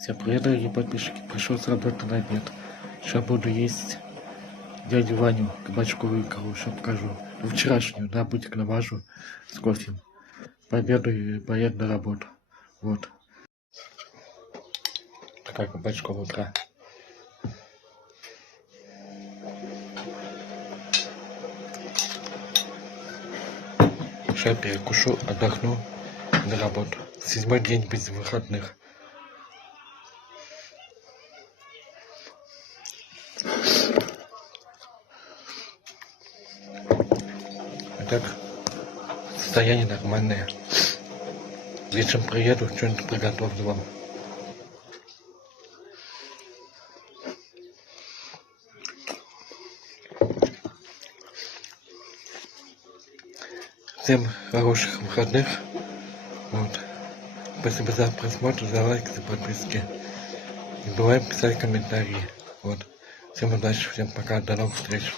Всем привет, дорогие подписчики. Пришел с работы на обед. Сейчас буду есть дядю Ваню кабачковую икру. Сейчас покажу. Вчерашнюю, да, бутик наважу с кофе. Пообедаю и поеду на работу. Вот. Такая кабачковая икра. Сейчас перекушу, отдохну на работу. 7-й день без выходных. А так, состояние нормальное. Вечером приеду, что-нибудь приготовлю вам. Всем хороших выходных. Вот. Спасибо за просмотр, за лайк, за подписки. Не забываем писать комментарии. Вот. Всем удачи, всем пока, до новых встреч.